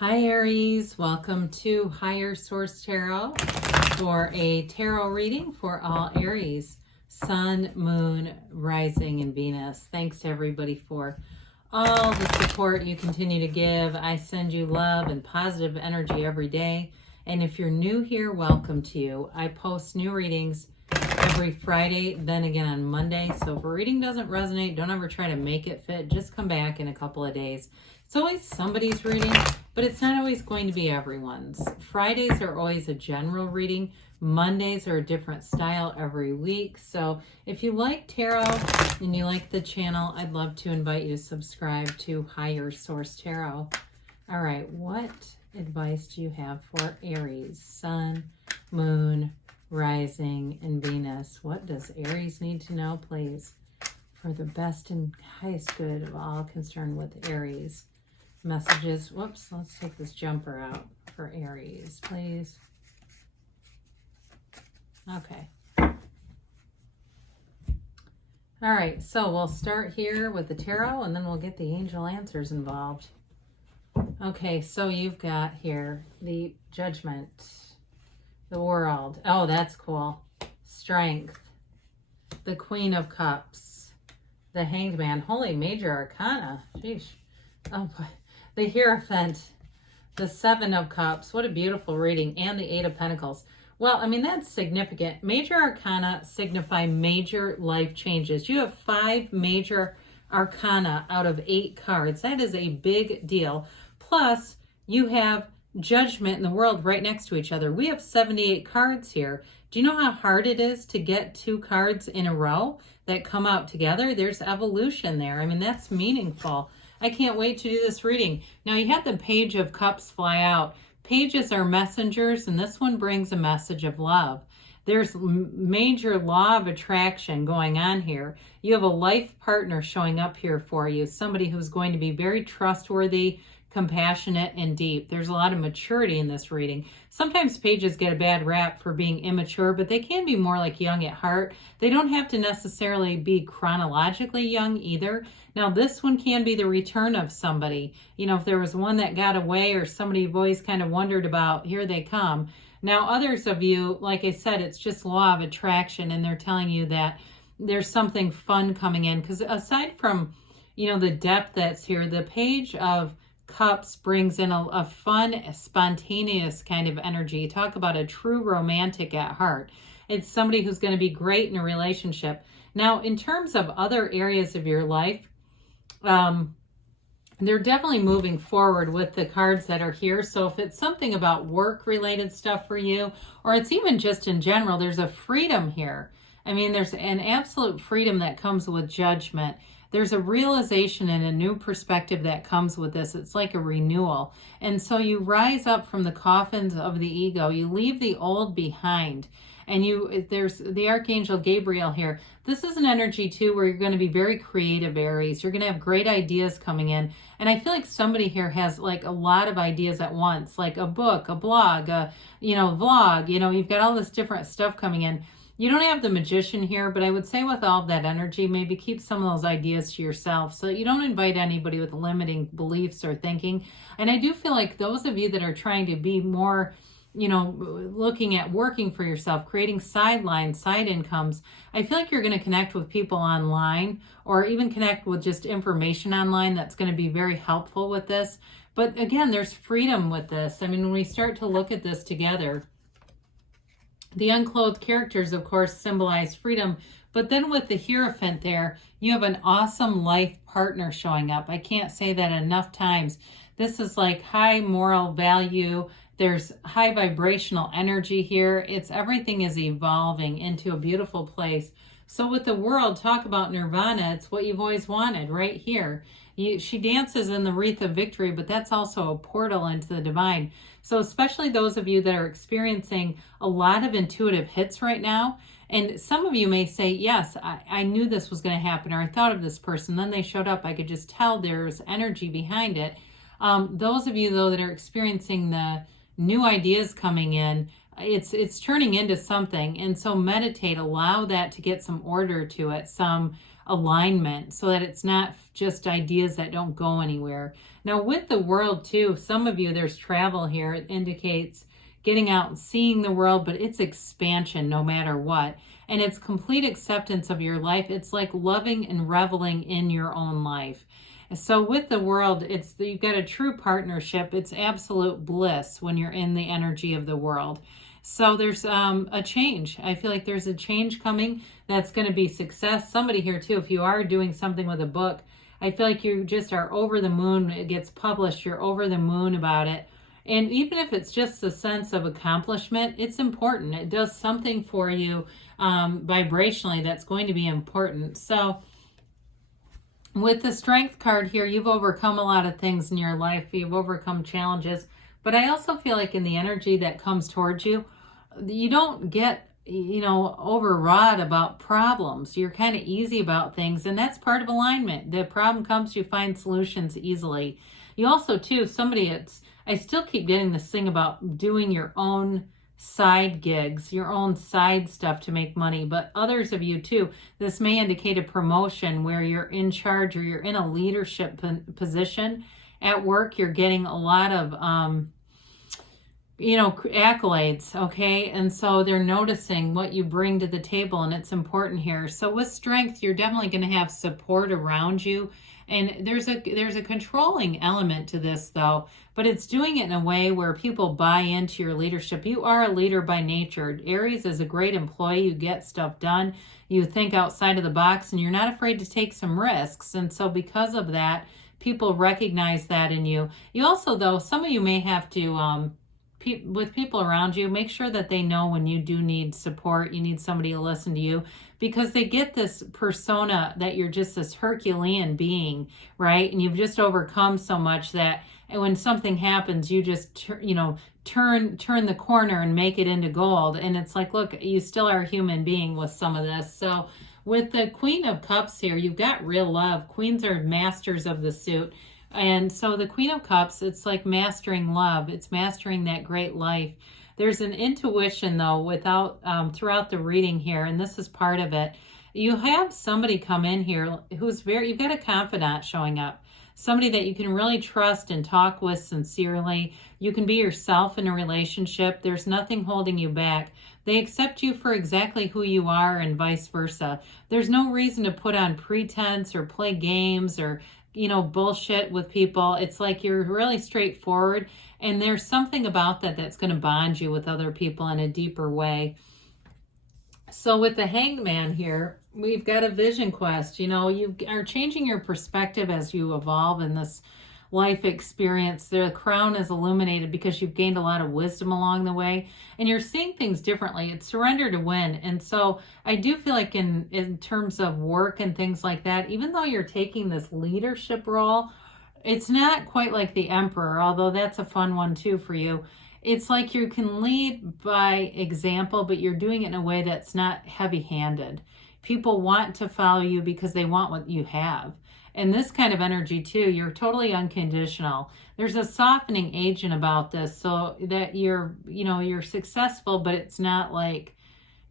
Hi Aries, welcome to Higher Source Tarot for a tarot reading for all Aries, Sun, Moon, Rising, and Venus. Thanks to everybody for all the support you continue to give. I send you love and positive energy every day. And if you're new here, welcome to you. I post new readings every Friday, then again on Monday. So if a reading doesn't resonate, don't ever try to make it fit. Just come back in a couple of days. It's always somebody's reading, but it's not always going to be everyone's. Fridays are always a general reading. Mondays are a different style every week. So if you like tarot and you like the channel, I'd love to invite you to subscribe to Higher Source Tarot. All right, what advice do you have for Aries, Sun, Moon, Rising, and Venus? What does Aries need to know, please, for the best and highest good of all concerned with Aries? Messages. Whoops, let's take this jumper out for Aries, please. Okay. All right, so we'll start here with the tarot and then we'll get the angel answers involved. Okay, so you've got here the Judgment, the World. Oh, that's cool. Strength, the Queen of Cups, the Hanged Man. Holy Major Arcana. Sheesh. Oh boy. The Hierophant, the Seven of Cups. What a beautiful reading. And the Eight of Pentacles. Well, I mean, that's significant. Major Arcana signify major life changes. You have 5 major Arcana out of 8 cards. That is a big deal. Plus, you have Judgment in the World right next to each other. We have 78 cards here. Do you know how hard it is to get 2 cards in a row that come out together? There's evolution there. I mean, that's meaningful. I can't wait to do this reading. Now, you had the Page of Cups fly out. Pages are messengers, and this one brings a message of love. There's major law of attraction going on here. You have a life partner showing up here for you, somebody who's going to be very trustworthy, compassionate, and deep. There's a lot of maturity in this reading. Sometimes pages get a bad rap for being immature, but they can be more like young at heart. They don't have to necessarily be chronologically young either. Now, this one can be the return of somebody. You know, if there was one that got away or somebody you've always kind of wondered about, here they come. Now, others of you, like I said, it's just law of attraction, and they're telling you that there's something fun coming in. Because aside from, you know, the depth that's here, the Page of Cups brings in a fun, spontaneous kind of energy. Talk about a true romantic at heart. It's somebody who's going to be great in a relationship. Now, in terms of other areas of your life, they're definitely moving forward with the cards that are here. So if it's something about work-related stuff for you, or it's even just in general, there's a freedom here. I mean, there's an absolute freedom that comes with Judgment. There's a realization and a new perspective that comes with this. It's like a renewal. And so you rise up from the coffins of the ego. You leave the old behind. And there's the Archangel Gabriel here. This is an energy too where you're going to be very creative, Aries. You're going to have great ideas coming in. And I feel like somebody here has like a lot of ideas at once, like a book, a blog, a vlog. You've got all this different stuff coming in. You don't have the Magician here, but I would say with all of that energy, maybe keep some of those ideas to yourself so that you don't invite anybody with limiting beliefs or thinking. And I do feel like those of you that are trying to be more, looking at working for yourself, creating sidelines, side incomes, I feel like you're going to connect with people online or even connect with just information online that's going to be very helpful with this. But again, there's freedom with this. I mean, when we start to look at this together, the unclothed characters, of course, symbolize freedom. But then with the Hierophant there, you have an awesome life partner showing up. I can't say that enough times. This is like high moral value. There's high vibrational energy here. Everything is evolving into a beautiful place. So with the World, talk about nirvana. It's what you've always wanted right here. She dances in the wreath of victory, but that's also a portal into the divine. So especially those of you that are experiencing a lot of intuitive hits right now, and some of you may say, yes, I knew this was going to happen, or I thought of this person, then they showed up. I could just tell there's energy behind it. Those of you, though, that are experiencing the new ideas coming in, it's turning into something. And so meditate, allow that to get some order to it, some alignment, so that it's not just ideas that don't go anywhere. Now with the world too, some of you, there's travel here. It indicates getting out and seeing the world, but it's expansion no matter what. And it's complete acceptance of your life. It's like loving and reveling in your own life. So with the world, you've got a true partnership. It's absolute bliss when you're in the energy of the world. So there's a change. I feel like there's a change coming that's going to be success. Somebody here too, if you are doing something with a book, I feel like you just are over the moon. It gets published. You're over the moon about it. And even if it's just a sense of accomplishment, it's important. It does something for you vibrationally that's going to be important. So with the Strength card here, you've overcome a lot of things in your life. You've overcome challenges. But I also feel like in the energy that comes towards you, you don't get, overwrought about problems. You're kind of easy about things, and that's part of alignment. The problem comes, you find solutions easily. You also, too, I still keep getting this thing about doing your own side gigs, your own side stuff to make money. But others of you too, this may indicate a promotion where you're in charge or you're in a leadership position at work. You're getting a lot of accolades, okay? And so they're noticing what you bring to the table, and it's important here. So with Strength, you're definitely going to have support around you. And there's a controlling element to this, though, but it's doing it in a way where people buy into your leadership. You are a leader by nature. Aries is a great employee. You get stuff done. You think outside of the box, and you're not afraid to take some risks. And so because of that, people recognize that in you. You also, though, some of you may have to, with people around you, make sure that they know when you do need support, you need somebody to listen to you, because they get this persona that you're just this Herculean being, right? And you've just overcome so much that when something happens, you just, turn the corner and make it into gold. And it's like, look, you still are a human being with some of this. So with the Queen of Cups here, you've got real love. Queens are masters of the suit. And so the Queen of Cups, it's like mastering love. It's mastering that great life. There's an intuition, though, throughout the reading here, and this is part of it. You have somebody come in here who's you've got a confidant showing up. Somebody that you can really trust and talk with sincerely. You can be yourself in a relationship. There's nothing holding you back. They accept you for exactly who you are and vice versa. There's no reason to put on pretense or play games or bullshit with people. It's like you're really straightforward, and there's something about that that's going to bond you with other people in a deeper way. So with the Hanged Man here, we've got a vision quest. You are changing your perspective as you evolve in this life experience. The crown is illuminated because you've gained a lot of wisdom along the way, and you're seeing things differently. It's surrender to win. And so I do feel like in terms of work and things like that, even though you're taking this leadership role, it's not quite like the Emperor, although that's a fun one too for you. It's like you can lead by example, but you're doing it in a way that's not heavy-handed. People want to follow you because they want what you have. And this kind of energy too, you're totally unconditional. There's a softening agent about this, so that you're successful, but it's not like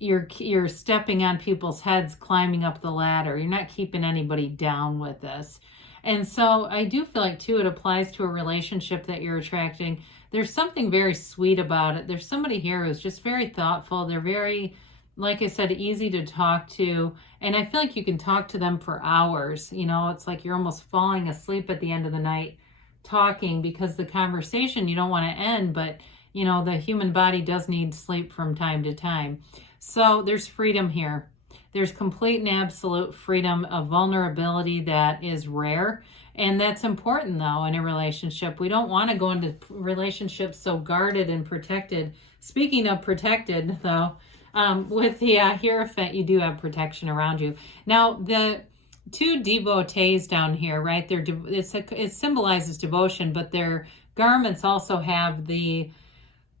you're stepping on people's heads, climbing up the ladder. You're not keeping anybody down with this. And so I do feel like too, it applies to a relationship that you're attracting. There's something very sweet about it. There's somebody here who's just very thoughtful. They're very, like I said, easy to talk to. And I feel like you can talk to them for hours. It's like you're almost falling asleep at the end of the night talking, because the conversation you don't want to end, but the human body does need sleep from time to time. So there's freedom here. There's complete and absolute freedom of vulnerability that is rare. And that's important, though, in a relationship. We don't want to go into relationships so guarded and protected. Speaking of protected, though, with the Hierophant, you do have protection around you. Now, the two devotees down here, right? It symbolizes devotion, but their garments also have the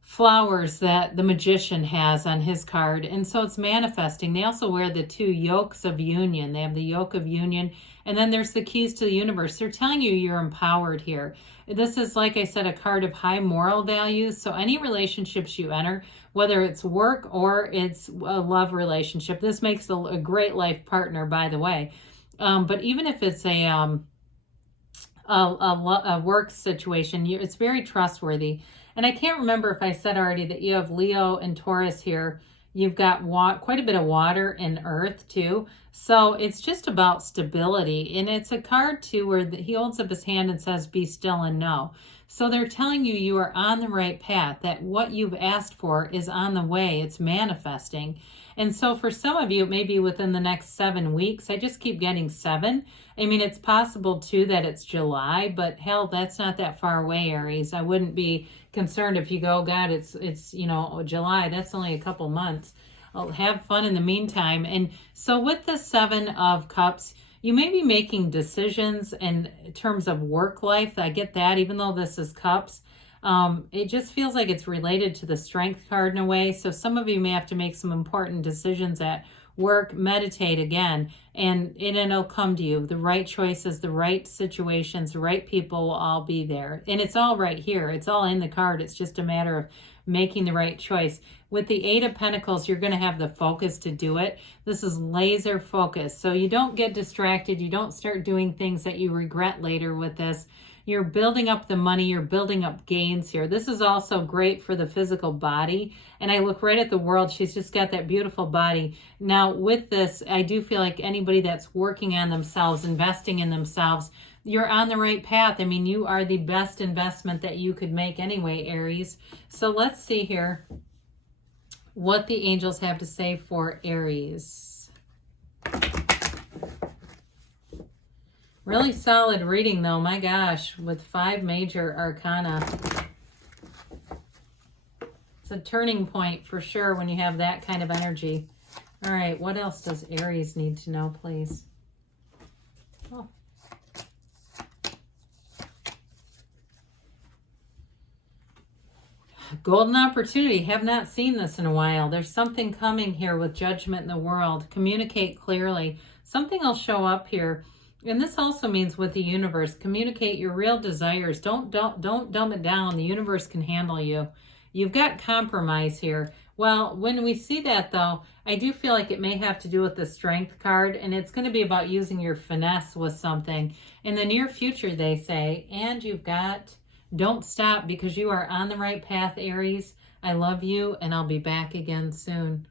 flowers that the magician has on his card, and so it's manifesting. They also wear the two yokes of union. They have the yoke of union, and then there's the keys to the universe. They're telling you you're empowered here. This is, like I said, a card of high moral values. So any relationships you enter, whether it's work or it's a love relationship, this makes a great life partner, by the way. But even if it's a work situation, it's very trustworthy. And I can't remember if I said already that you have Leo and Taurus here. You've got quite a bit of water and earth too. So it's just about stability. And it's a card too where he holds up his hand and says, be still and know. So they're telling you you are on the right path, that what you've asked for is on the way. It's manifesting. And so for some of you, maybe within the next 7 weeks, I just keep getting 7. I mean, it's possible too that it's July, but hell, that's not that far away, Aries. I wouldn't be concerned if you go, God, it's you know, July. That's only a couple months. I'll have fun in the meantime. And so with the 7 of Cups, you may be making decisions in terms of work life. I get that, even though this is Cups. It just feels like it's related to the Strength card in a way. So some of you may have to make some important decisions at work, meditate again, and it'll come to you. The right choices, the right situations, the right people will all be there. And it's all right here. It's all in the card. It's just a matter of making the right choice. With the 8 of Pentacles, you're going to have the focus to do it. This is laser focus. So you don't get distracted. You don't start doing things that you regret later with this. You're building up the money. You're building up gains here. This is also great for the physical body. And I look right at the world. She's just got that beautiful body. Now, with this, I do feel like anybody that's working on themselves, investing in themselves, you're on the right path. I mean, you are the best investment that you could make anyway, Aries. So let's see here what the angels have to say for Aries. Really solid reading though, my gosh, with 5 major arcana. It's a turning point for sure when you have that kind of energy. All right, what else does Aries need to know, please? Oh. Golden opportunity. Have not seen this in a while. There's something coming here with judgment in the world. Communicate clearly. Something will show up here. And this also means with the universe, communicate your real desires. Don't dumb it down. The universe can handle you. You've got compromise here. Well, when we see that though, I do feel like it may have to do with the Strength card, and it's going to be about using your finesse with something. In the near future, they say, and you've got, don't stop because you are on the right path, Aries. I love you, and I'll be back again soon.